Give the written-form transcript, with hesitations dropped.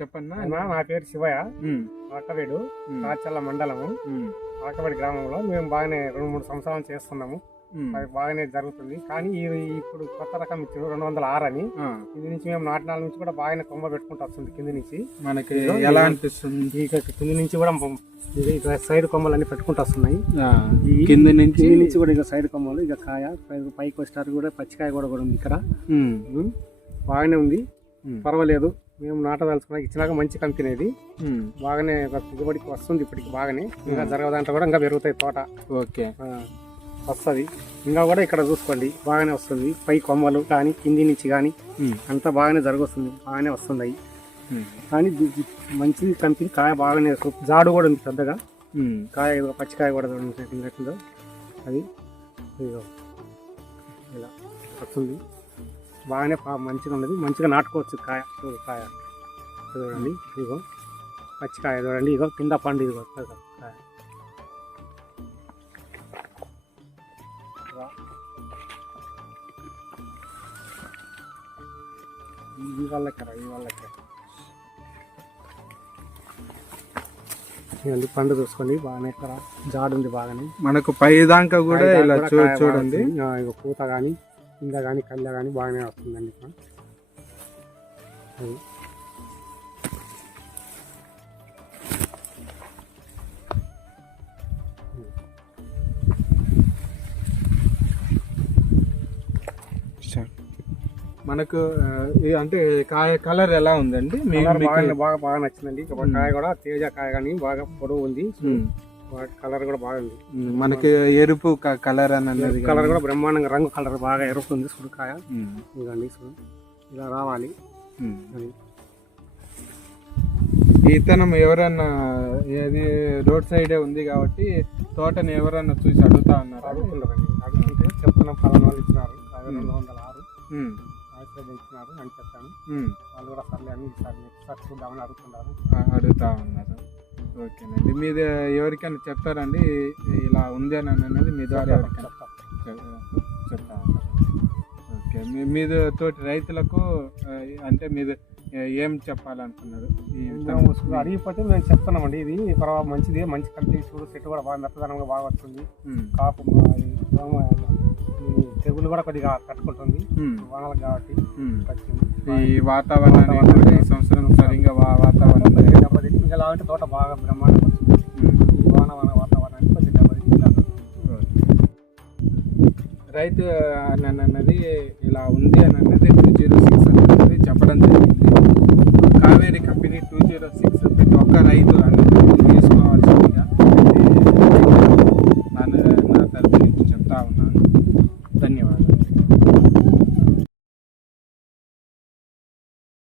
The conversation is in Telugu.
చెప్పన్నా. నా పేరు శివయ్య, ఆకవేడు, రాచల్ల మండలము, ఆకవేడు గ్రామంలో. మేము బాగానే 2-3 సంవత్సరాలు చేస్తున్నాము. అది బాగానే జరుగుతుంది. కానీ ఇప్పుడు కొత్త రకం ఇచ్చారు 206 అని. ఇది నుంచి మేము నాటినాల నుంచి కూడా బాగానే కొమ్మ పెట్టుకుంటూ వస్తుంది. కింద నుంచి మనకి ఎలా అనిపిస్తుంది? కింద నుంచి కూడా సైడ్ కొమ్మలు అన్ని పెట్టుకుంటూ వస్తున్నాయి. కింద నుంచి కూడా ఇక సైడ్ కొమ్మలు, ఇక కాయ పైకి వచ్చేటప్పుడు కూడా పచ్చికాయ కూడా ఉంది ఇక్కడ. బాగానే ఉంది, పర్వాలేదు. మేము నాటదలుచుకున్నా ఇచ్చినాక మంచి కంపెనీ ఇది. బాగానే దిగుబడికి వస్తుంది ఇప్పటికి బాగానే. ఇంకా జరగదంటే కూడా ఇంకా పెరుగుతాయి తోట. ఓకే, వస్తుంది. ఇంకా కూడా ఇక్కడ చూసుకోండి బాగానే వస్తుంది. పై కొమ్మలు కానీ కింది నుంచి కానీ అంతా బాగానే జరగొస్తుంది, బాగానే వస్తున్నాయి. కానీ మంచి కంపెనీ, కాయ బాగానే జాడు కూడా ఉంది పెద్దగా. కాయ పచ్చికాయ కూడా తిన్నట్టుందో అది ఇలా వస్తుంది. బాగానే మంచిగా ఉన్నది, మంచిగా నాటుకోవచ్చు. కాయ చూడండి, ఇదిగో పచ్చికాయ చూడండి, ఇదిగో కింద పండు, ఇదిగో కాయ. ఈ వాళ్ళకి పండు చూసుకోండి, బాగానే ఇక్కడ జాడు ఉంది బాగానే. మనకు పై దాకా కూడా ఇలా చూడండి, పూత కానీ కింద కానీ కళ్ళ కానీ బాగానే వస్తుందండి. మనకు అంటే కాయ కలర్ ఎలా ఉందండి? బాగా నచ్చిందండి. కాయ కూడా తేజ కాయ కానీ బాగా పొడవు ఉంది, కలర్ కూడా బాగుంది. మనకి ఎరుపు కలర్ అన్నది కలర్ కూడా బ్రహ్మాండంగా, రంగు కలర్ బాగా ఎరుపుతుంది. సుడికాయ ఇదండి, ఇలా రావాలి. ఈ విత్తనం ఎవరన్నా, ఏది రోడ్ సైడే ఉంది కాబట్టి తోటని ఎవరన్నా చూసి అడుగుతా ఉన్నారు? అడుగుతున్నారండి, అడుగుతుంటే చెప్తున్నాం. పలానా వాళ్ళు ఇచ్చినారు 206 ఇచ్చినారు అని చెప్పాను. వాళ్ళు కూడా సర్లే అని సార్ చూద్దామని అడుగుతా ఉన్నారు. ఓకేనండి, మీరు ఎవరికైనా చెప్తారండి ఇలా ఉంది అని అనేది? మీ ద్వారా ఎవరికైనా చెప్తా ఉన్నారు. ఓకే, మీద తోటి రైతులకు అంటే మీరు ఏం చెప్పాలనుకున్నారు? అడిగిపోతే మేము చెప్తున్నామండి, ఇది పర్వాలేదు, మంచిది, మంచి కంపెనీ, చూడు చెట్టు కూడా బాగా మెత్తదనంగా బాగా వస్తుంది. కాపు తెగులు కూడా కొద్దిగా తట్టుకుంటుంది వానలకు కాబట్టి. ఈ వాతావరణాన్ని ఈ సంవత్సరం సరిగ్గా వాతావరణం ఇలా అంటే తోట బాగా బ్రహ్మాండంగా వస్తుంది. వాతావరణానికి కొద్దిగా రైతు అన్నది ఇలా ఉంది అని అన్నది 206 అనేది చెప్పడం